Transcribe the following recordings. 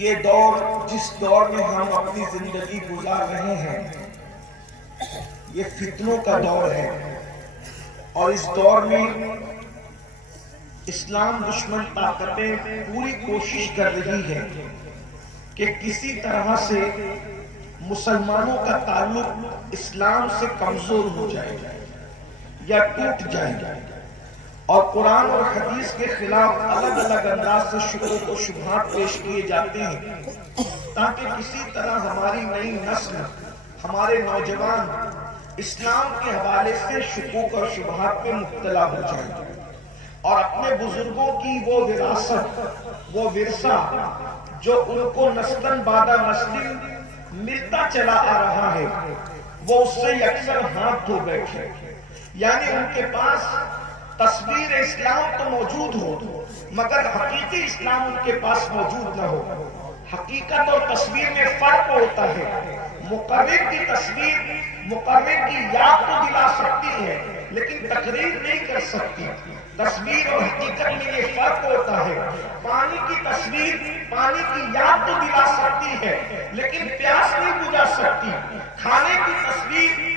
یہ دور جس دور میں ہم اپنی زندگی گزار رہے ہیں یہ فتنوں کا دور ہے، اور اس دور میں اسلام دشمن طاقتیں پوری کوشش کر رہی ہے کہ کسی طرح سے مسلمانوں کا تعلق اسلام سے کمزور ہو جائے یا ٹوٹ جائے، اور قرآن اور حدیث کے خلاف الگ الگ انداز سے شکوک و شبہات پیش کیے جاتے ہیں تاکہ کسی طرح ہماری نئی نسل، ہمارے نوجوان اسلام کے حوالے سے شکوک اور شبہات پہ مبتلا ہو جائیں اور اپنے بزرگوں کی وہ وراثت، وہ ورثہ جو ان کو نسلاً بعد نسل ملتا چلا آ رہا ہے، وہ اس سے اکثر ہاتھ دھو بیٹھے۔ یعنی ان کے پاس تصویر اسلام تو موجود ہو مگر حقیقی اسلام ان کے پاس موجود نہ ہو۔ حقیقت اور تصویر میں فرق ہوتا ہے۔ مقرر کی تصویر مقرر کی یاد تو دلا سکتی ہے لیکن تقریر نہیں کر سکتی۔ تصویر اور حقیقت میں یہ فرق ہوتا ہے۔ پانی کی تصویر پانی کی یاد تو دلا سکتی ہے لیکن پیاس نہیں بجھا سکتی۔ کھانے کی تصویر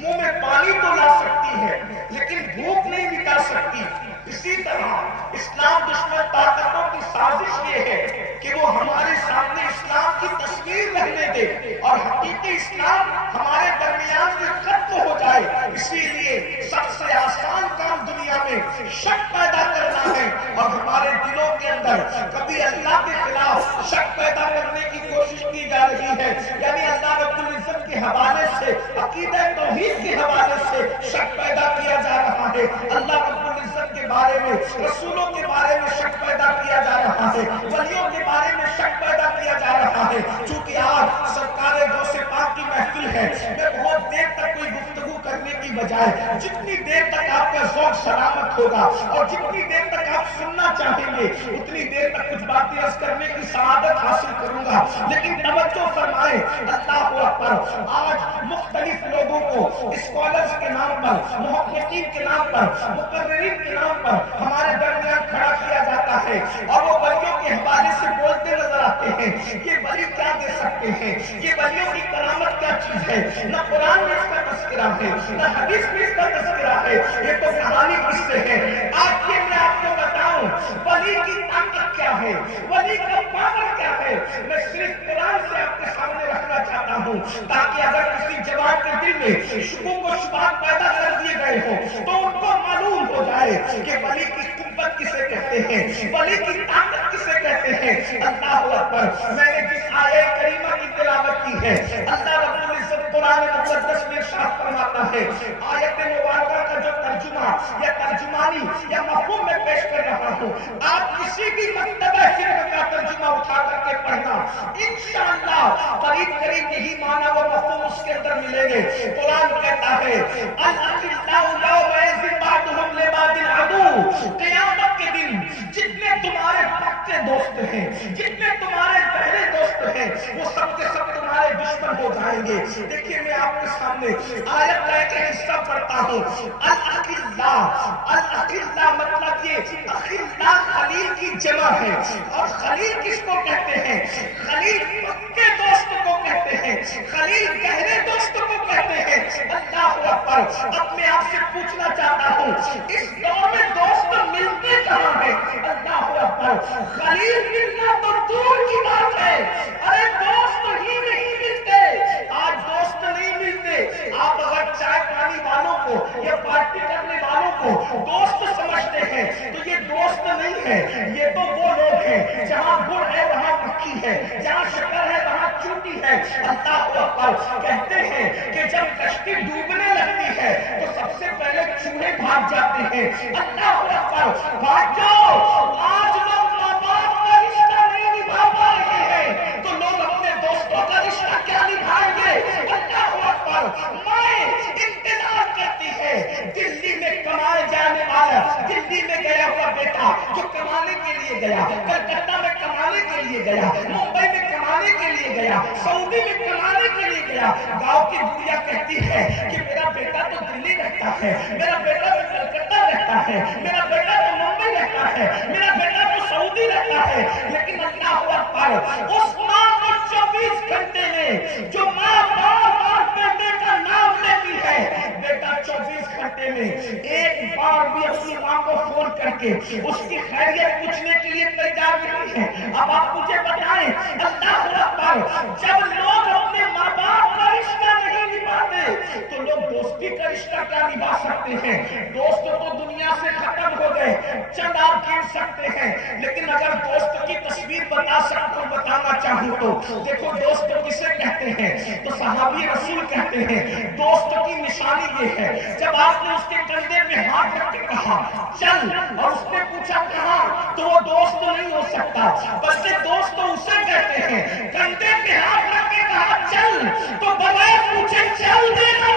منہ میں پانی تو لا سکتی ہے لیکن بھوک نہیں مٹا سکتی۔ اسی طرح اسلام دشمن طاقتوں کی سازش یہ ہے کہ وہ ہمارے سامنے اسلام کی تصویر رہنے دے اور حقیقی اسلام ہمارے درمیان سے ختم ہو جائے۔ اسی لیے سب سے آسان کام دنیا میں شک پیدا کرنا ہے، اور ہمارے دلوں کے اندر کبھی اللہ کے خلاف شک پیدا کرنے کی کوشش کی جا رہی ہے، یعنی اللہ رب العزت کے حوالے سے، عقیدہ توحید کے حوالے سے شک پیدا کیا جا رہا ہے۔ اللہ رب العزت کے بارے میں، رسولوں کے بارے میں شک پیدا کیا جا رہا ہے، ولیوں کے بارے میں شک پیدا کیا جا رہا ہے۔ چونکہ آج سرکار غوث پاک کی محفل ہے، میں بہت دیر تک کوئی گفتگو کرنے کی بجائے جتنی دیر تک آپ کا ذوق سلامت ہوگا اور جتنی دیر تک آپ سننا چاہیں گے اتنی دیر تک کچھ باتیں عرض کرنے کی سعادت حاصل کروں گا۔ لیکن توجہ فرمائیں، اللہ اکبر، آج مختلف لوگوں کو اسکالرز کے نام پر، محققین کے نام پر، مقررین کے نام پر ہمارے درمیان کھڑا کیا جاتا ہے اور وہ ولیوں کے حوالے سے بولتے نظر آتے ہیں۔ یہ ولی کیا دے سکتے ہیں؟ یہ ولیوں کی کرامت کیا چیز ہے؟ نہ قرآن میں اس کا تذکرہ ہے نہ حدیث میں اس کا تذکرہ ہے، یہ تو کہانی کس سے ہے؟ آج یہ میں آپ کو بتاؤں ولی کی طاقت کیا ہے، ولی کا پاور کیا ہے، میں صرف قرآن سے آپ کے سامنے رکھنا چاہتا ہوں تاکہ اگر کسی جوان کے دل میں شکوک و شبہات پیدا کر دیے گئے ہوں تو ان کو معلوم ہو جائے کہ ولی کی قوت کسے کہتے ہیں، ولی کی طاقت کسے کہتے ہیں۔ اللہ اکبر، میں نے جس آیہ کریمہ کی تلاوت کی ہے، اللہ رب العزت قرآن مقدس میں ارشاد فرماتا ہے، آیت مبارکہ کا جو ترجمہ یا ترجمانی یا مفہوم میں پیش کر رہا ہوں، آپ کسی بھی مکتبہ فقہ کا ترجمہ اٹھا کر کے پڑھنا، انشاءاللہ قریب قریب یہی معنی و مفہوم اس کے اندر ملیں گے۔ قرآن کہتا ہے الاخلاء یومئذ بعضهم لبعض عدو، قیامت کے دن جتنے تمہارے پکے دوست ہیں، جتنے تمہارے گہرے دوست ہیں، وہ سب کے سب تمہارے دشمن ہو جائیں گے۔ دیکھیے میں آپ کے سامنے آیت کا ایک حصہ پڑھتا ہوں۔ الاخلاء، الاخلاء مطلب یہ اخلاء خلیل کی جمع ہے، اور خلیل کس کو کہتے ہیں؟ خلیل پکے دوست کو کہتے ہیں، خلیل گہرے دوست کو کہتے ہیں۔ اللہ اکبر، اب میں آپ سے پوچھنا چاہتا ہوں اس دور میں دوست ملتے کہاں ہیں؟ اللہ اکبر، خلیل ملنا تو دور کی بات ہے، ارے دوست ہی نہیں ملتے۔ آج دوست نہیں ملتے۔ آپ اگر چائے پانی والوں کو یا پارٹی کرنے والوں کو دوست سمجھتے ہیں تو یہ دوست نہیں ہے، یہ تو وہ لوگ ہیں جہاں گڑ ہے وہاں مکھی ہے، جہاں شکر ہے وہاں چوٹی ہے۔ اللہ اکبر، کہتے ہیں کہ جب کشتی ڈوبنے لگتی ہے تو سب سے پہلے چوہے بھاگ جاتے ہیں۔ اللہ اکبر، بھاگ جاؤ۔ آج لوگ ماں باپ کا رشتہ نہیں نبھا پا رہے ہیں تو لوگ اپنے دوستوں کا رشتہ کیا نبھائیں گے؟ اللہ اکبر، مائیں انتظار کرتی ہے دلی میں کمائے جانے والا، دلی میں گیا ہوا بیٹا جو کمانے کے لیے گیا، کلکتہ میں کمانے کے لیے گیا، ممبئی میں کمانے کے لیے گیا، سعودی میں کمانے کے لیے گیا۔ گاؤں کی بڑھیا کہتی ہے کہ میرا بیٹا تو دلی رہتا ہے، میرا بیٹا تو کلکتہ رہتا ہے، میرا بیٹا تو ممبئی رہتا ہے، میرا بیٹا تو سعودی رہتا ہے، لیکن اللہ اکبر، اس کر کے اس کی خیریت پوچھنے کے لیے تیار نہیں ہے. اب آپ مجھے بتائیں, اللہ اکبر, جب لوگ اپنے ماں باپ کا رشتہ نہیں نبھاتے تو لوگ دوستی کا رشتہ کیا نبھا سکتے ہیں؟ دوست تو دنیا سے ختم ہو گئے, چند آپ گن سکتے ہیں, لیکن اگر دوست کی تصویر بتانا چاہوں تو دیکھو دوست کسے کہتے ہیں تو صحابی رسول کہتے ہیں دوست کی نشانی یہ ہے جب آپ نے اس کے کندھے پہ ہاتھ رکھ کے کہا چل, اور اس نے پوچھا کہاں, تو وہ دوست نہیں ہو سکتا, بلکہ دوست تو اسے کہتے ہیں کندھے پہ ہاتھ رکھ کے کہا چل تو بغیر پوچھے چل دینا